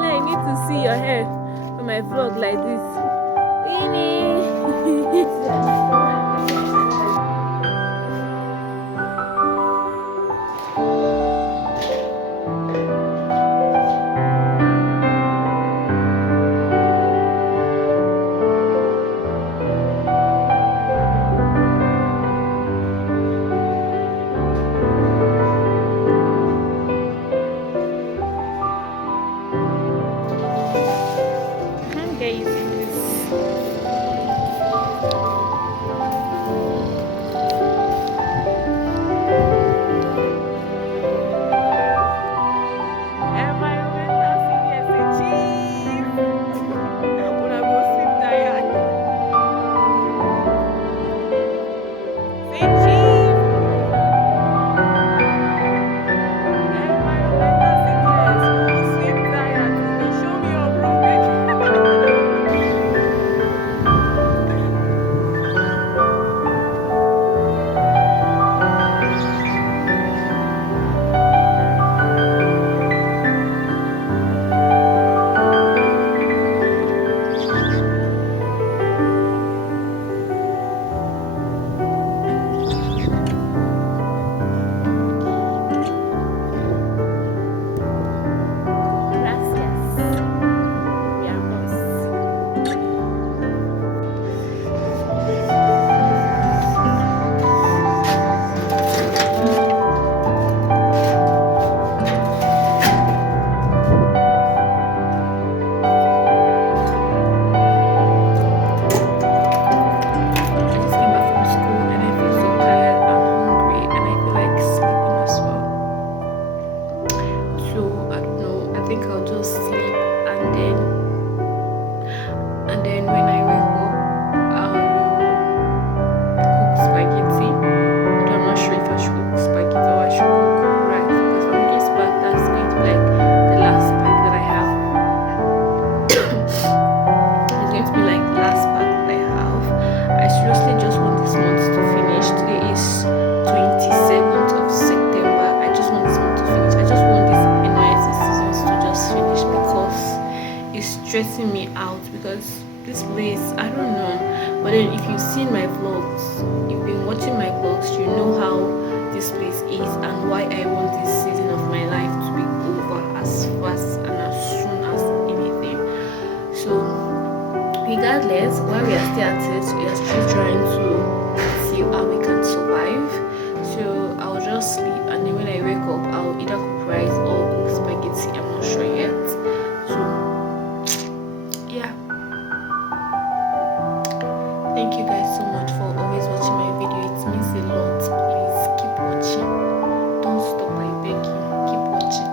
I need to see your hair on my vlog like this. Stressing me out because this place, I don't know. But then if you've seen my vlogs, you've been watching my vlogs, you know how this place is and why I want this season of my life to be over as fast and as soon as anything. So regardless, while we are still at it, we are still trying to see how we can survive. So I'll just sleep, and then when I wake up, I'll either cook rice or cook spaghetti. I'm not sure yet. So yeah, thank you guys so much for always watching my video. It means a lot. Please keep watching, don't stop, I beg you. Keep watching.